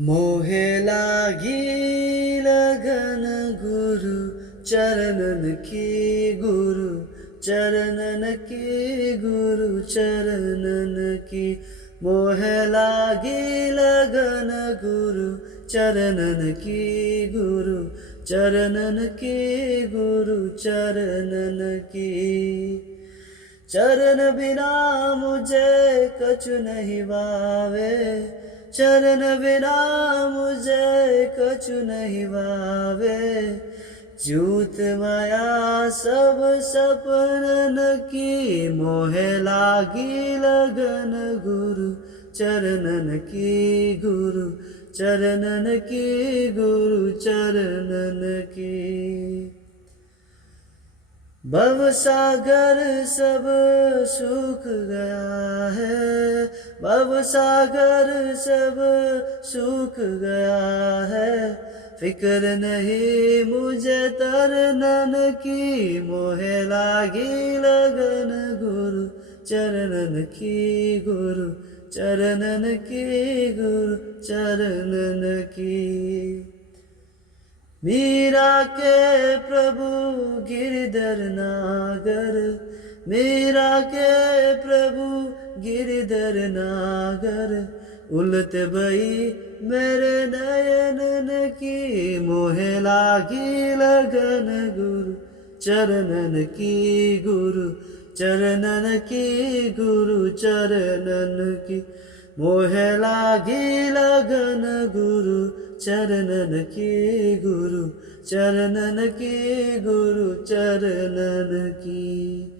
मोहे लागी लगन गुरु चरणन की, गुरु चरणन की, गुरु चरणन की। मोहे लागी लगन गुरु चरणन की, गुरु चरणन की, गुरु चरणन की। चरण बिना मुझे कछु नहीं भावे, चरण बिना मुझे कछु नहीं भावे। झूठ माया सब सपनन की, मोहे लागी लगन गुरु चरणन की, गुरु चरणन की, गुरु चरणन की। भवसागर सब सूख गया है, भवसागर सब सूख गया है। फिक्र नहीं मुझे तरनन की, मोहे लागी लगन गुरु चरणन की, गुरु चरणन की, गुरु चरणन की। मीरा के प्रभु गिरधर नागर, मीरा के प्रभु गिरधर नागर। उलट भई मेरे नयनन की, मोहे लागी लगन गुरु चरणन की, गुरु चरणन की, गुरु चरणन की। मोहे लागी लगन गुरु चरणन की, गुरु चरणन की, गुरु चरणन की।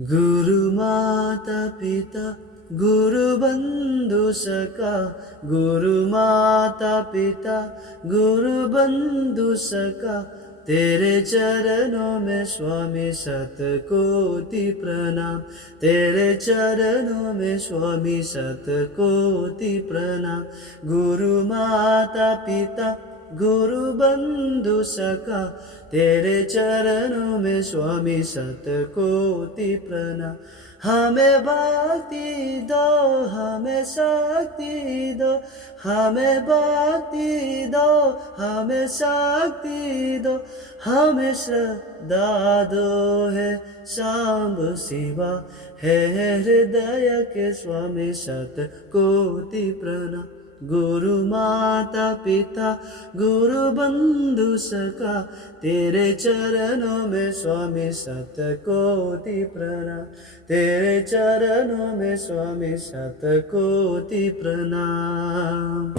गुरु माता पिता गुरु बंधु सखा, गुरु माता पिता गुरु बंधु सखा। तेरे चरणों में स्वामी शतकोटि प्रणाम, तेरे चरणों में स्वामी शतकोटि प्रणाम। गुरु माता पिता गुरु बंधु सखा, तेरे चरणों में स्वामी शतकोटि प्रणाम। हमें भक्ति दो, हमें शक्ति दो, हमें भक्ति दो, हमें शक्ति दो। हमें श्रद्धा दो है सांब शिवा, है हृदय के स्वामी शतकोटि प्रणाम। गुरु माता पिता गुरु बंधु सखा, तेरे चरणों में स्वामी शतकोटि प्रणाम, तेरे चरणों में स्वामी शतकोटि प्रणाम।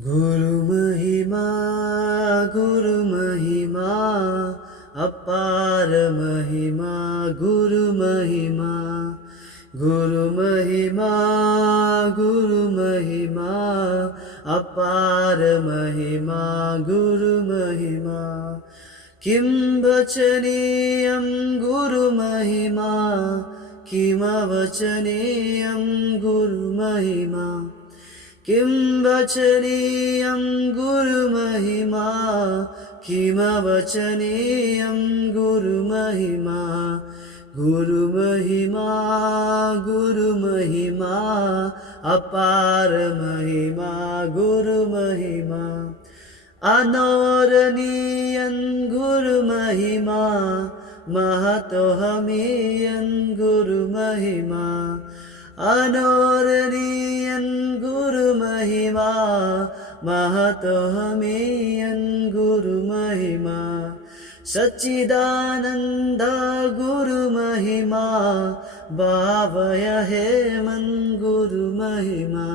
गुरु महिमा, गुरु महिमा अपार महिमा, गुरु महिमा, गुरु महिमा, गुरु महिमा अपार महिमा, गुरु महिमा। किं वचनीयं गुरु महिमा, किमवचनीयं गुरु महिमा। किं वचनीयं गुरु महिमा, किमवचनीयं गुरु महिमा। गुरु महिमा, गुरु महिमा अपार महिमा, गुरु महिमा। अनौरणीयं गुरु महिमा, महतोहमीयं गुरु महिमा। अनौरणीयं गुरु महिमा, महतोहमीयं गुरु महिमा। सच्चिदानंद गुरु महिमा, भावय हे मन गुरु महिमा।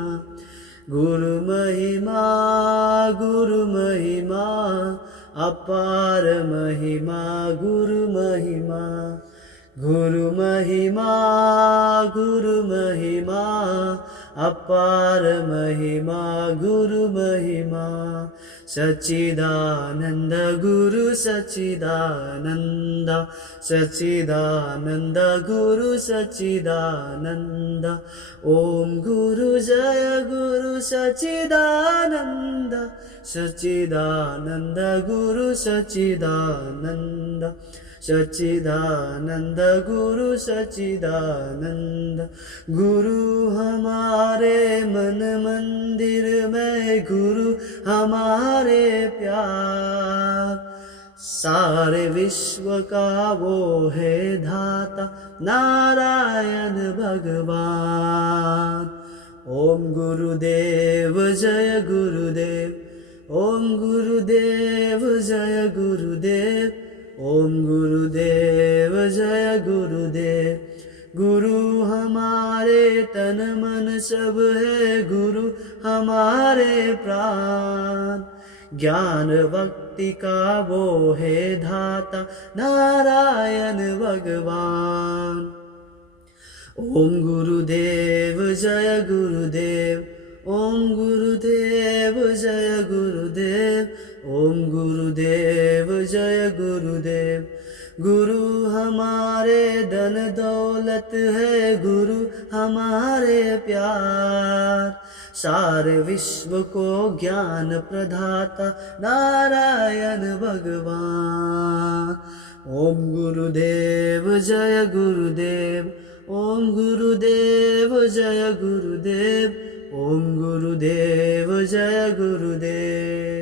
गुरु महिमा, गुरु महिमा अपार महिमा, गुरु महिमा। गुरु महिमा, गुरु महिमा अपार महिमा, गुरु महिमा। सच्चिदानंद गुरु सच्चिदानंद, सच्चिदानंद गुरु सच्चिदानंद। ओम गुरु जय गुरु सच्चिदानंद, सच्चिदानंद गुरु सच्चिदानंद। सच्चिदानंद गुरु सच्चिदानंद। गुरु हमारे मन मंदिर में, गुरु हमारे प्यार, सारे विश्व का वो है धाता नारायण भगवान। ओम गुरुदेव जय गुरुदेव, ओम गुरुदेव जय गुरुदेव, ओम गुरुदेव जय गुरुदेव। गुरु हमारे तन मन सब है, गुरु हमारे प्राण, ज्ञान भक्ति का वो है धाता नारायण भगवान। ओम गुरुदेव जय गुरुदेव, ओम गुरुदेव जय गुरुदेव, ओम गुरुदेव जय गुरुदेव। गुरु हमारे धन दौलत है, गुरु हमारे प्यार, सारे विश्व को ज्ञान प्रदाता नारायण भगवान। ओम गुरुदेव जय गुरुदेव, ओम गुरुदेव जय गुरुदेव, ओम गुरुदेव जय गुरुदेव।